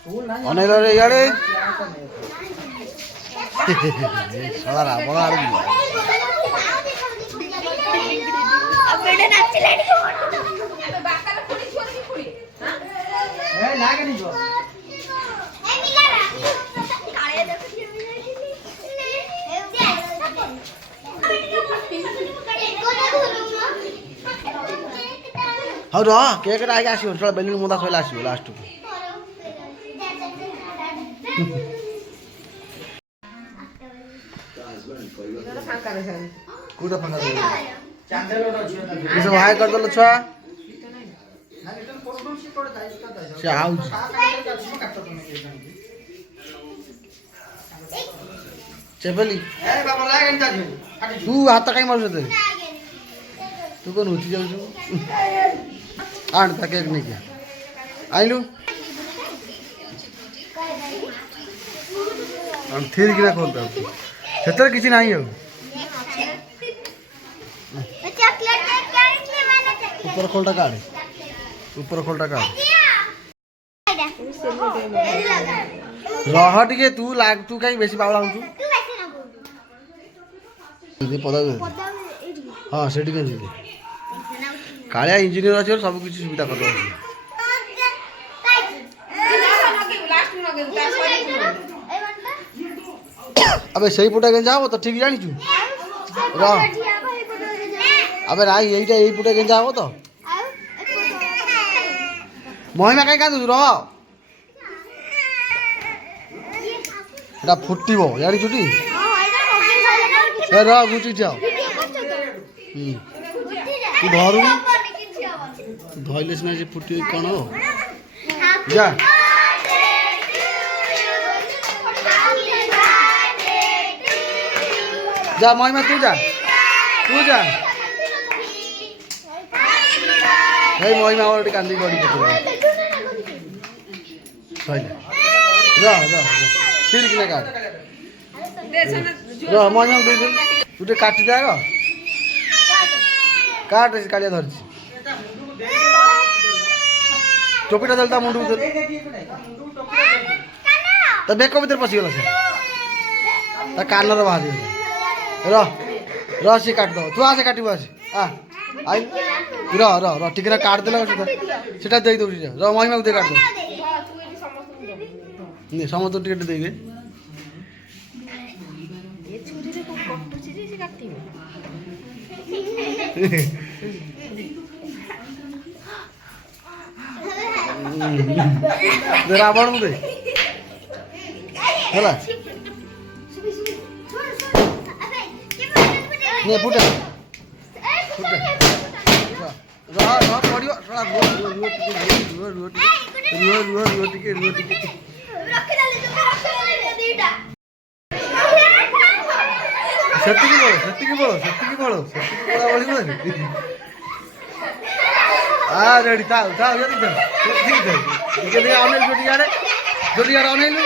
ଅନେଇଲ ରେ ଇଆଡ଼େ ଶଳା ରାବଣ ଆଡ଼େ ଯିବ। ହଉ ରହ କେକ୍ଟା ଆଗେ ଆସିବ ଶଳା ବେଲୁନ ମୁଦା ସଇଲେ ଆସିବ ଲାଷ୍ଟକୁ। କୋଉଟା ଫାଙ୍କା ସବୁ ହାଇ କରିଦେଲ ଛୁଆ ସେ ଆଉଛି ଚେପେଲି ତୁ ହାତ କାଇଁ ମାରୁଛୁ ତୁ କଣ ଉଠି ଯାଉଛୁ ଆଣ ତା କେକ୍ ନେଇକି ଆଇଲୁ ଥିରିକିନା ଖୋଲତା ସେଥିରେ କିଛି ନାହିଁ ଆଉ ଉପର ଖୋଲଟା କାଢ଼େ ଉପର ଖୋଲଟା କାଢ଼େ ରହ ଟିକେ ତୁ କାହିଁ ବେଶୀ ବାଉଳା ହଉଛୁ ହଁ ସେଠି କେମିତି କାଳିଆ ଇଞ୍ଜିନିୟର ଅଛି ସବୁ କିଛି ସୁବିଧା କରିଦେବ আবে সেই পুটা গেঞ্জা হবো তো ঠিক জানিছু র আবে নাই এইটা এই পুটা গেঞ্জা হবো তো মহিমা কাই কাঁদুଛୁ র এটা ফুটিব জানিছু টি র গুটি যাও তু ধরু ধইলে সিনা যে ফুটি কোন হবো যা যা মহিমা তুই যা এই মহিমা আমার একটু কান্দি গড়ি ঠিক কিনা কাট মহিমা দিয়ে দিন তুই কাটি যা গো কাট কাটিয়া ধরছি টপিটা ধরতা মুন্ডু তা বেক ভিতরে পশিগলা সে তা কানর বাহারি सी काट दो तू आसे काटू आसे आई टिकरा काट देला सेटा दे दो महिमा को दे काट दो नहीं समस्त टिकट देबे रावण को दे होला নে ফুটে পড়িব ଟିକେ ସେତିକି ବଳ ରେଡି ଥାଉ ଯଦି ଟିକେ ଅନେଇଲୁ ଯଦି ଅନେଇଲୁ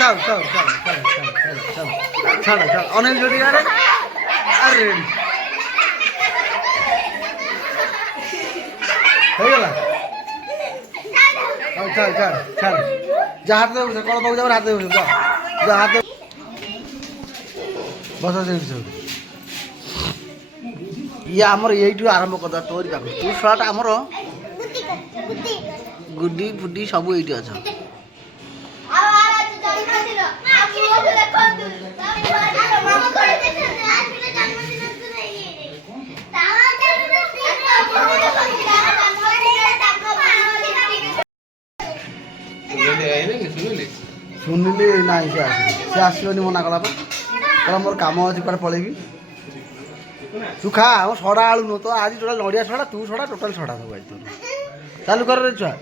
ଥାଉ ଛାଡ଼ ଅନେଇଲୁ ଯଦି ରେଡି ହେଇଗଲା ଛାଡ଼ ଯା ହାତ ଦେବୁ କଳ ପାଖକୁ ଯାଉ ହାତ ଦେବୁ ଯା ହାତ ବସ ସେଇଠି ସବୁ ଇଏ ଆମର ଏଇଠୁ ଆରମ୍ଭ କରିଦେବା ତୋରି ପାଖରୁ ତୁ ଶଳାଟା ଆମର ଗୁଡି ଫୁଡି ସବୁ ଏଇଠି ଅଛ ଶୁଣିଲି ନାଇଁ ସେ ଆସିବନି ମନା କଲା କହିଲା ମୋର କାମ ଅଛି କୁଆଡ଼େ ପଳେଇବି ତୁ ଖା ଆମ ସଡ଼ା ଆଳୁ ନୁହଁ ତ ଆଜି ଟୋଟାଲ ନଡ଼ିଆ ସଡ଼ା ତୁ ସଡ଼ା ଟୋଟାଲ ସଡ଼ା ସବୁ ଆଜି ତୋର ଚାଲୁ କରରେ ଛୁଆ